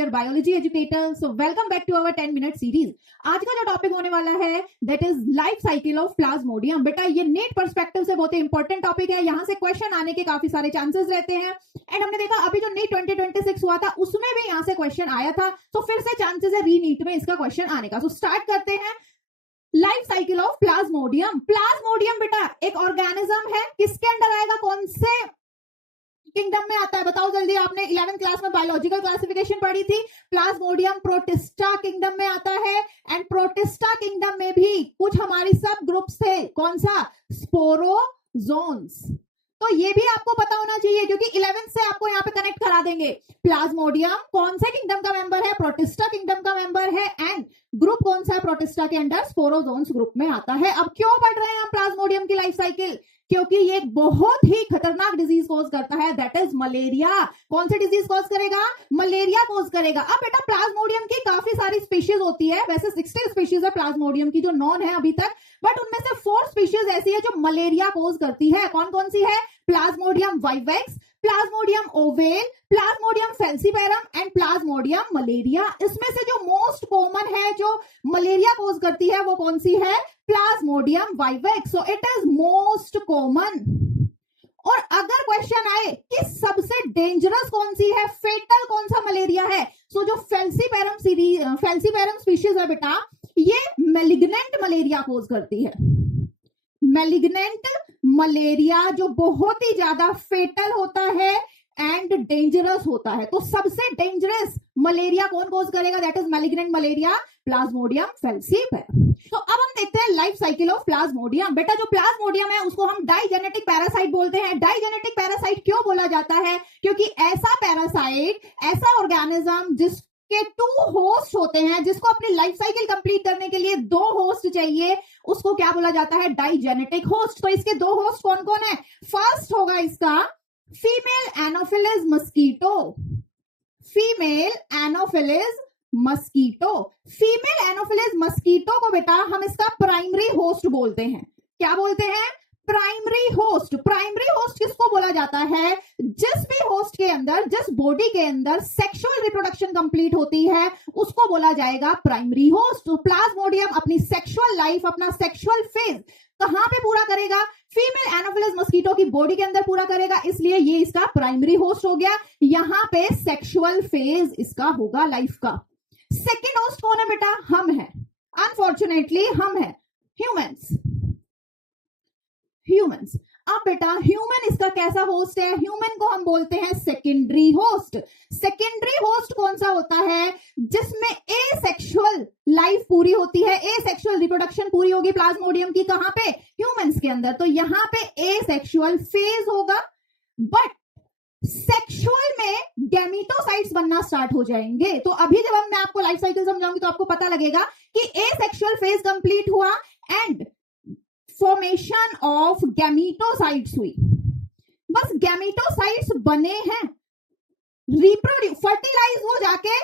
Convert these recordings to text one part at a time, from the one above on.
Your biology educator. So welcome back to our 10-minute series. आज का जो topic होने वाला है that is life cycle of Plasmodium. बेटा ये नीट पर्सपेक्टिव से बहुत ही इंपॉर्टेंट टॉपिक है, यहाँ से क्वेश्चन आने के काफी सारे चांसेस रहते हैं। एंड हमने देखा अभी जो नीट 2026 हुआ था उसमें भी यहाँ से क्वेश्चन आया था, तो फिर से चांसेस है री नीट में इसका क्वेश्चन आने का। सो स्टार्ट करते हैं। Life cycle of Plasmodium. Plasmodium बेटा एक ऑर्गेनिज्म है, किसके अंडर आएगा, कौन से किंगडम में आता है बताओ जल्दी। आपने 11th क्लास में बायोलॉजिकल क्लासिफिकेशन पढ़ी थी। प्लाज्मोडियम प्रोटिस्टा किंगडम में आता है। एंड प्रोटिस्टा किंगडम में भी कुछ हमारी सब ग्रुप्स थे, कौन सा, स्पोरोजोन्स। तो ये भी आपको पता होना चाहिए क्योंकि 11th से आपको यहाँ पे कनेक्ट करा देंगे। प्लाज्मोडियम कौन से किंगडम का मेंबर है, प्रोटिस्टा किंगडम का मेंबर है। एंड ग्रुप कौन सा है प्रोटिस्टा के अंडर, स्पोरोजोन्स ग्रुप में आता है। अब क्यों पढ़ रहे हैं हम प्लाज्मोडियम की लाइफ साइकिल, क्योंकि ये एक बहुत ही खतरनाक डिजीज कॉज करता है, दैट इज मलेरिया। कौन सी डिजीज कॉज करेगा, मलेरिया कॉज करेगा। अब बेटा प्लाज्मोडियम की काफी सारी स्पीशीज होती है, वैसे 60 स्पीशीज है प्लाज्मोडियम की जो नॉन है अभी तक, बट उनमें से 4 स्पीशीज ऐसी है जो मलेरिया कॉज करती है। कौन कौन सी है, Plasmodium vivax, Plasmodium oval, Plasmodium falciparum and Plasmodium malaria. इसमें से जो मोस्ट कॉमन है जो मलेरिया कॉज करती है वो कौन सी है, Plasmodium vivax. So it is most common. और अगर क्वेश्चन आए कि सबसे डेंजरस कौन सी है, फेटल कौन सा मलेरिया है, सो जो फैल्सीपेरम स्पीशीज है बेटा ये मैलिग्नेंट मलेरिया कॉज करती है। मैलिग्नेंट मलेरिया जो बहुत ही ज्यादा फेटल होता है एंड डेंजरस होता है। तो सबसे डेंजरस मलेरिया कौन कॉज करेगा, that is malignant malaria, Plasmodium falciparum. तो अब हम देखते हैं लाइफ साइकिल ऑफ प्लाज्मोडियम। बेटा जो प्लाज्मोडियम है उसको हम डाइजेनेटिक पैरासाइट बोलते हैं। डाइजेनेटिक पैरासाइट क्यों बोला जाता है, क्योंकि ऐसा पैरासाइट, ऐसा ऑर्गेनिज्म जिसके 2 होस्ट होते हैं, जिसको अपनी लाइफ साइकिल कंप्लीट करने के लिए 2 होस्ट चाहिए, उसको क्या बोला जाता है, डाइजेनेटिक होस्ट। तो इसके 2 होस्ट कौन कौन है, फर्स्ट होगा इसका female Anopheles mosquito. Female Anopheles mosquito, female Anopheles mosquito को बेटा हम इसका प्राइमरी होस्ट बोलते हैं। क्या बोलते हैं, प्राइमरी होस्ट। प्राइमरी होस्ट किसको बोला जाता है, जिस भी होस्ट के अंदर, जिस बॉडी के अंदर सेक्सुअल रिप्रोडक्शन कंप्लीट होती है उसको बोला जाएगा प्राइमरी होस्ट। तो प्लाज्मोडियम अपनी सेक्सुअल लाइफ, अपना सेक्सुअल फेज कहां पे पूरा करेगा, फीमेल एनोफिलिस मस्कीटो की बॉडी के अंदर पूरा करेगा, इसलिए ये इसका प्राइमरी होस्ट हो गया। यहां पे सेक्सुअल फेज इसका होगा लाइफ का। सेकेंड होस्ट कौन है बेटा, हम है, अनफॉर्चुनेटली हम है, ह्यूमंस। ह्यूमंस। अब बेटा ह्यूमन इसका कैसा होस्ट है, ह्यूमन को हम बोलते हैं सेकेंडरी होस्ट। सेकेंडरी होस्ट कौन सा होता है, जिसमें एसेक्सुअल लाइफ पूरी होती है, एसेक्सुअल रिप्रोडक्शन पूरी होगी प्लाज्मोडियम की, कहां पे, ह्यूमंस के अंदर। तो यहां पे एसेक्सुअल फेज होगा, बट सेक्सुअल में गैमीटोसाइट्स बनना स्टार्ट हो जाएंगे। तो अभी जब मैं आपको लाइफ साइकिल समझाऊंगी तो आपको पता लगेगा कि एसेक्सुअल फेज कंप्लीट हुआ एंड फॉर्मेशन ऑफ गैमीटोसाइट्स हुई। बस गैमीटोसाइट्स बने हैं, फर्टिलाइज हो जाके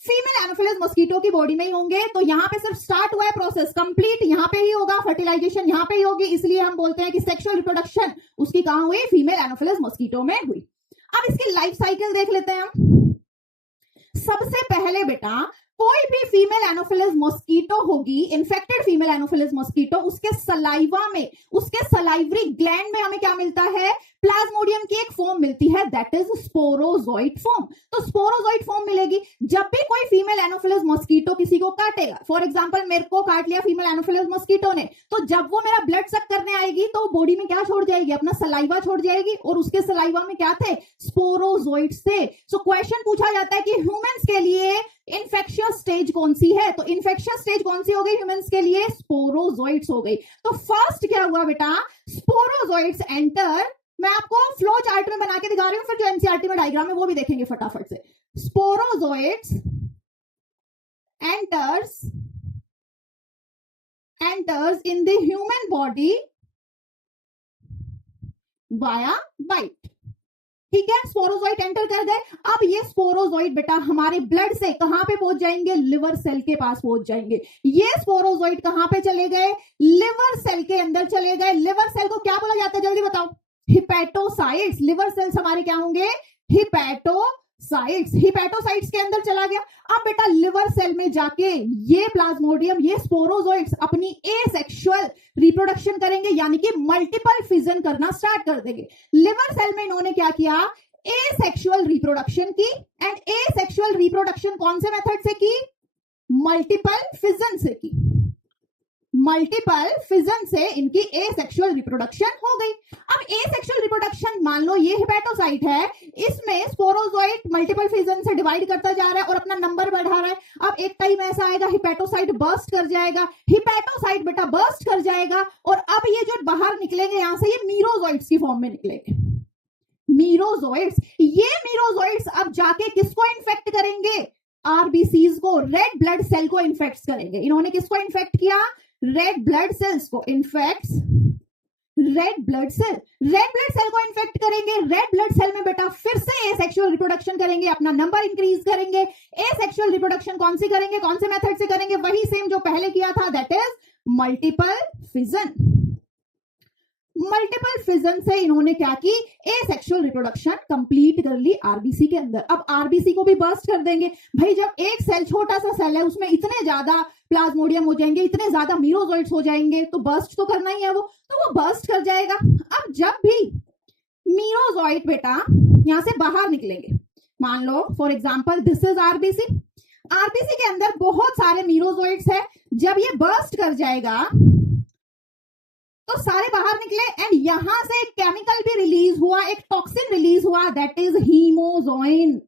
फीमेल एनोफिलिस मस्कीटो की बॉडी में ही होंगे। तो यहां पे सिर्फ स्टार्ट हुआ है प्रोसेस, कंप्लीट यहां पे ही होगा, फर्टिलाइजेशन यहां पे ही होगी, इसलिए हम बोलते हैं कि सेक्सुअल रिप्रोडक्शन उसकी कहां हुई, फीमेल एनोफिलिस मस्कीटो में हुई। अब इसकी लाइफ साइकिल देख लेते हैं हम। सबसे पहले बेटा कोई भी फीमेल एनोफिलिस मॉस्किटो होगी, इन्फेक्टेड फीमेल एनोफिलिस मॉस्किटो, उसके सलाइवा में, उसके सलाइवरी ग्लैंड में हमें क्या मिलता है, प्लाज्मोडियम की एक फॉर्म मिलती है, दैट इज स्पोरोजोइट फॉर्म। तो स्पोरोजोइट फॉर्म मिलेगी जब भी कोई फीमेल एनोफिलिस मॉस्किटो किसी को काटेगा। फॉर एग्जांपल मेरे को काट लिया फीमेल एनोफिलिस मॉस्किटो ने, तो जब वो मेरा ब्लड सक करने आएगी तो बॉडी में क्या छोड़ जाएगी, अपना सलाइवा छोड़ जाएगी, और उसके सलाइवा में क्या थे, स्पोरोजोइट्स थे। सो क्वेश्चन पूछा जाता है कि ह्यूमंस के लिए इन्फेक्शियस स्टेज कौन सी है, तो इन्फेक्शियस स्टेज कौन सी हो गई ह्यूमंस के लिए, स्पोरोजोइट्स हो गई। तो फर्स्ट क्या हुआ बेटा, स्पोरोजोइट्स एंटर। मैं आपको फ्लो चार्ट में बना के दिखा रही हूं, फिर जो एनसीईआरटी में डायग्राम है वो भी देखेंगे फटाफट से। Sporozoites enters in the human body via bite। ठीक है, स्पोरोजोइट एंटर कर गए। अब ये स्पोरोजोइट बेटा हमारे ब्लड से कहां पे पहुंच जाएंगे, लिवर सेल के पास पहुंच जाएंगे। ये स्पोरोजोइट कहां पे चले गए, लिवर सेल के अंदर चले गए। लिवर सेल को क्या बोला जाता है जल्दी बताओ, हिपैटोसाइट्स। लिवर सेल्स हमारे क्या होंगे, हिपैटोसाइट्स। साइट्स, हिपैटोसाइट्स के अंदर चला गया। अब बेटा लिवर सेल में जाके ये प्लाज्मोडियम, ये स्पोरोजोइट्स अपनी एसेक्सुअल रिप्रोडक्शन करेंगे, यानी कि मल्टीपल फिजन करना स्टार्ट कर देंगे। लिवर सेल में इन्होंने क्या किया, एसेक्सुअल रिप्रोडक्शन की। एंड एसेक्सुअल रिप्रोडक्शन कौन से मेथड से की, मल्टीपल फिजन से की। मल्टीपल फिजन से इनकी एसेक्सुअल रिप्रोडक्शन हो गई। अब एसेक्सुअल रिप्रोडक्शन, मान लो ये हिपैटोसाइट है, इसमें स्पोरोजोइट मल्टीपल फिजन से डिवाइड करता जा रहा है और अपना नंबर बढ़ा रहा है। अब एक टाइम ऐसा आएगा हिपैटोसाइट बर्स्ट कर जाएगा, हिपैटोसाइट बेटा बर्स्ट कर जाएगा, और अब ये जो बाहर निकलेंगे यहां से, ये मीरोजोइट्स की फॉर्म में निकलेंगे। मीरोजोइट्स, ये मीरोजोइट्स अब जाके किसको इन्फेक्ट करेंगे, आरबीसीज को, रेड ब्लड सेल को इन्फेक्ट करेंगे। इन्होंने किसको इन्फेक्ट किया, रेड ब्लड सेल्स को। Infects red blood cell, red blood cell को इन्फेक्ट करेंगे। रेड ब्लड सेल में बेटा फिर से एसेक्सुअल रिप्रोडक्शन करेंगे, अपना नंबर इंक्रीज करेंगे। एसेक्सुअल रिप्रोडक्शन कौन सी करेंगे, कौन से मेथड से करेंगे, वही सेम जो पहले किया था, that is multiple fission. Multiple fission से इन्होंने क्या की, एसेक्सुअल रिप्रोडक्शन कंप्लीट कर ली आरबीसी के अंदर। अब आरबीसी को भी बर्स्ट कर देंगे। भाई जब एक सेल, छोटा सा सेल है, उसमें इतने ज्यादा प्लाज्मोडियम हो जाएंगे, इतने ज्यादा मीरोजोइट्स हो जाएंगे, तो बर्स्ट तो करना ही है वो, तो वो बर्स्ट कर जाएगा। अब जब भी मीरोजोइट बेटा यहां से बाहर निकलेंगे, मान लो for example this is RBC, RBC के अंदर बहुत सारे मीरोजोइट्स है। जब ये बर्स्ट कर जाएगा तो सारे बाहर निकले, एंड यहां से एक केमिकल भी रिलीज हुआ, एक टॉक्सिन रिलीज हुआ, दैट इज हीमोजोइन।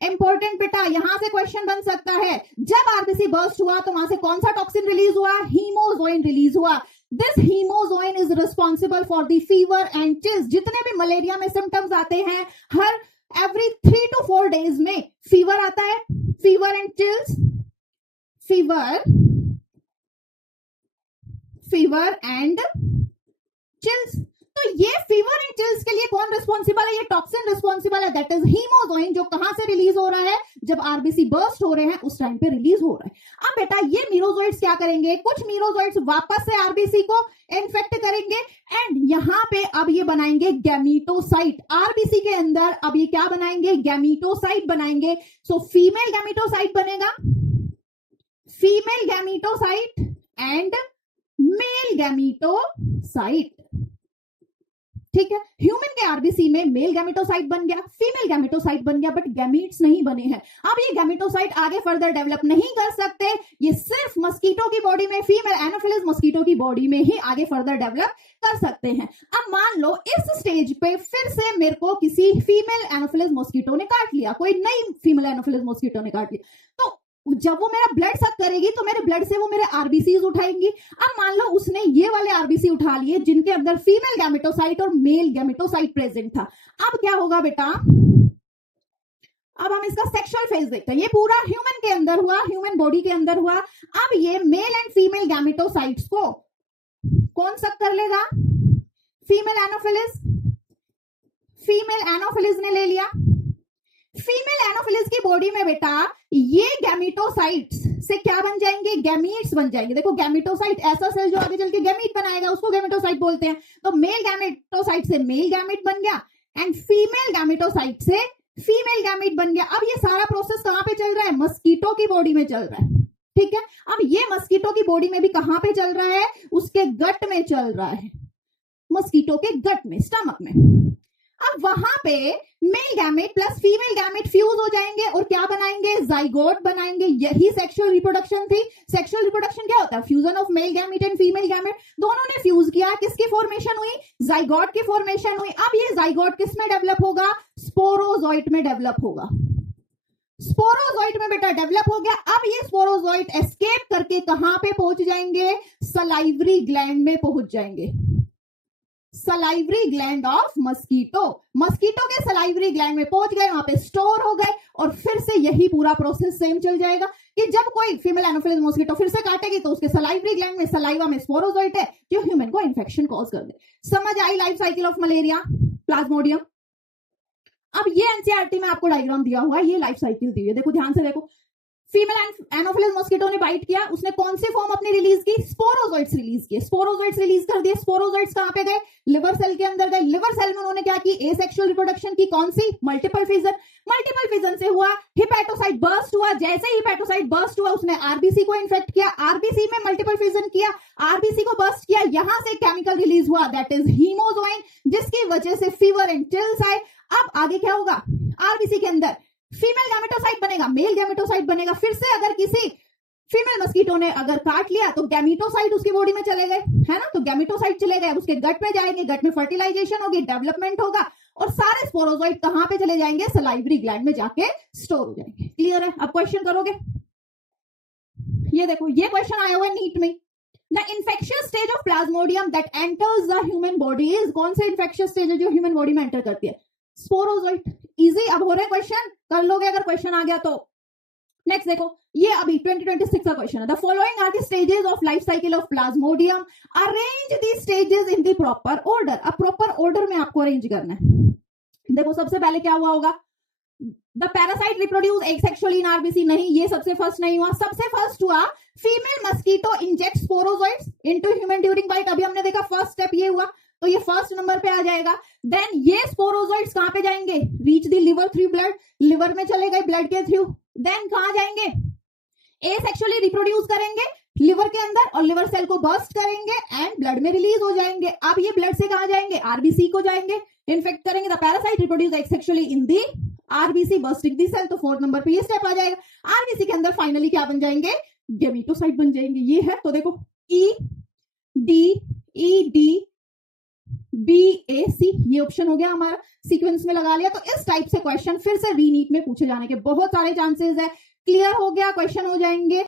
इंपॉर्टेंट बेटा, यहां से क्वेश्चन बन सकता है, जब आरबीसी बर्स्ट हुआ तो वहां से कौन सा टॉक्सिन रिलीज हुआ, हीमोजोइन रिलीज हुआ। This hemozoin is responsible for the fever and chills. जितने भी मलेरिया में सिम्टम्स आते हैं, हर एवरी 3 to 4 days में फीवर आता है, fever and chills, fever and chills. तो ये फीवर एंड चिल्स के लिए कौन रिस्पॉन्सिबल है, ये टॉक्सिन रिस्पॉन्सिबल है, दैट इज हीमोजोइन, जो कहां से रिलीज हो रहा है, जब आरबीसी बर्स्ट हो रहे हैं उस टाइम पे रिलीज हो रहा है। अब बेटा ये मीरोजोइट्स क्या करेंगे, कुछ मीरोजोइट्स वापस से आरबीसी को इन्फेक्ट करेंगे, एंड यहां पे अब ये बनाएंगे गैमीटोसाइट। आरबीसी के अंदर अब ये क्या बनाएंगे, गैमीटोसाइट बनाएंगे। सो फीमेल गैमीटोसाइट बनेगा, फीमेल गैमीटोसाइट एंड मेल गैमीटोसाइट। ठीक है, ह्यूमन के आरबीसी में मेल गैमेटोसाइट बन गया, फीमेल गैमेटोसाइट बन गया, बट गैमीट्स नहीं बने हैं। अब ये गैमेटोसाइट आगे फर्दर डेवलप नहीं कर सकते, ये सिर्फ मस्कीटो की बॉडी में, फीमेल एनोफिलिस मस्कीटो की बॉडी में ही आगे फर्दर डेवलप कर सकते हैं। अब मान लो इस स्टेज पे फिर से मेरे को किसी फीमेल एनोफिलिस मस्कीटो ने काट लिया, कोई नई फीमेल एनोफिलिस मस्कीटो ने काट लिया, तो जब वो मेरा ब्लड सक करेगी तो मेरे ब्लड से वो मेरे आरबीसीज उठाएंगी। अब मान लो उसने ये वाले आरबीसी उठा लिए जिनके अंदर फीमेल गैमेटोसाइट और मेल गैमेटोसाइट प्रेजेंट था। अब क्या होगा बेटा, अब हम इसका सेक्सुअल फेज देखते हैं। ये पूरा ह्यूमन के अंदर हुआ, ह्यूमन बॉडी के अंदर हुआ। अब ये मेल एंड फीमेल गैमेटोसाइट्स को कौन सक कर लेगा, फीमेल एनोफिलिस, फीमेल एनोफिलिस ने ले लिया। फीमेल एनोफिलिस की बॉडी में बेटा ये गैमेटोसाइट्स से क्या बन जाएंगे, गैमीट्स बन जाएंगे। देखो गैमेटोसाइट ऐसा सेल जो आगे चल के गैमीट बनाएगा, उसको गैमेटोसाइट बोलते हैं। तो मेल गैमेटोसाइट से मेल गैमीट बन गया एंड फीमेल गैमेटोसाइट से फीमेल गैमीट बन गया। अब ये सारा प्रोसेस कहां पे चल रहा है, मस्कीटो की बॉडी में चल रहा है। ठीक है, अब ये मस्कीटो की बॉडी में भी कहां पे चल रहा है, उसके गट में चल रहा है, मस्कीटो के गट में, स्टमक में। अब वहां पे male gamete plus female gamete fuse हो जाएंगे और क्या बनाएंगे, जाइगोट बनाएंगे। यही सेक्सुअल रिप्रोडक्शन थी। सेक्सुअल रिप्रोडक्शन क्या होता है, fusion of male gamete and female gamete, दोनों ने फ्यूज किया, किसकी फॉर्मेशन हुई, जाइगोट की फॉर्मेशन हुई। अब ये जाइगोट किस में डेवलप होगा, स्पोरोजोइट में डेवलप होगा। स्पोरोजोइट में बेटा डेवलप हो गया। अब ये स्पोरोजोइट एस्केप करके कहां पे पहुंच जाएंगे, सलाइवरी ग्लैंड में पहुंच जाएंगे, salivary gland of mosquito. Mosquito के सलाइवरी ग्लैंड में पहुंच गए, वहां पे स्टोर हो गए और फिर से यही पूरा प्रोसेस सेम चल जाएगा कि जब कोई फीमेल एनोफिलिस मस्कीटो फिर से काटेगी तो उसके सलाइवरी ग्लैंड में, सलाइवा में स्पोरोजोइट है जो ह्यूमन को इन्फेक्शन कॉज कर दे। समझ I life cycle of malaria Plasmodium. अब ये एनसीईआरटी में आपको डायग्राम दिया हुआ है, ये लाइफ साइकिल दी है, देखो ध्यान से देखो। फीमेल एनोफिलिस मॉस्किटो ने बाइट किया, उसने कौन सी फॉर्म अपनी रिलीज की, स्पोरोजोइट्स रिलीज किए। स्पोरोजोइट्स रिलीज कर दिए। स्पोरोजोइट्स कहां पे गए, लिवर सेल के अंदर गए। लिवर सेल में उन्होंने क्या की, एसेक्सुअल रिप्रोडक्शन की। कौन सी, मल्टीपल फिजन। मल्टीपल फिजन से हुआ हिपैटोसाइट बर्स्ट हुआ। जैसे ही हिपैटोसाइट बर्स्ट हुआ उसने आरबीसी को इन्फेक्ट किया, आरबीसी में मल्टीपल फिजन किया, आरबीसी को बर्स्ट किया, यहां से केमिकल रिलीज हुआ दैट इज हीमोजोइन, जिसकी वजह से फीवर एंड चिल्स आए। अब आगे क्या होगा, आरबीसी के अंदर फीमेल गैमेटोसाइट बनेगा, मेल गैमेटोसाइट बनेगा। फिर से अगर किसी फीमेल मस्कीटो ने अगर काट लिया तो गैमेटोसाइट उसकी बॉडी में चले गए, है ना, तो गैमेटोसाइट चले गए, उसके गट में जाएंगे, गट में फर्टिलाइजेशन होगी, डेवलपमेंट होगा, और सारे स्पोरोजोइट कहां पे चले जाएंगे, सलाइवरी ग्लैंड में जाके स्टोर हो जाएंगे। क्लियर है। अब क्वेश्चन करोगे, ये देखो, ये क्वेश्चन आया हुआ है नीट में। The infectious stage of Plasmodium that enters the human body is, कौन से इन्फेक्शियस स्टेज है जो ह्यूमन बॉडी में एंटर करती है, स्पोरोजोइट। इजी। अब हो रहे क्वेश्चन, कर लोगे अगर क्वेश्चन आ गया तो। नेक्स्ट देखो, ये अभी 2026 का क्वेश्चन है। The following are the stages of life cycle of Plasmodium, arrange the stages in the proper order. अब प्रॉपर ऑर्डर में आपको अरेंज करना है। देखो सबसे पहले क्या हुआ होगा, the parasite reproduce asexually in RBC, नहीं, ये सबसे फर्स्ट नहीं हुआ। सबसे फर्स्ट हुआ female mosquito inject sporozoites into human during bite. अभी हमने देखा फर्स्ट स्टेप ये हुआ, तो ये फर्स्ट नंबर पे आ जाएगा। देन ये स्पोरोजोइट्स कहां पे जाएंगे, reach the liver through blood, liver में चले गए ब्लड के थ्रू। देन कहां जाएंगे, एसेक्सुअली रिप्रोड्यूस करेंगे लिवर के अंदर, और लिवर सेल को बर्स्ट करेंगे एंड ब्लड में रिलीज हो जाएंगे। अब ये ब्लड से कहां जाएंगे, आरबीसी को जाएंगे, इन्फेक्ट करेंगे। The parasite reproduce asexually in the RBC bursting the cell, तो फोर्थ नंबर पे ये स्टेप आ जाएगा। आरबीसी के अंदर फाइनली क्या बन जाएंगे, गैमेटोसाइट बन जाएंगे। ये है, तो देखो ई बी ए सी, ये ऑप्शन हो गया हमारा, सीक्वेंस में लगा लिया। तो इस टाइप से क्वेश्चन फिर से रीनीट में पूछे जाने के बहुत सारे चांसेस है। क्लियर हो गया, क्वेश्चन हो जाएंगे।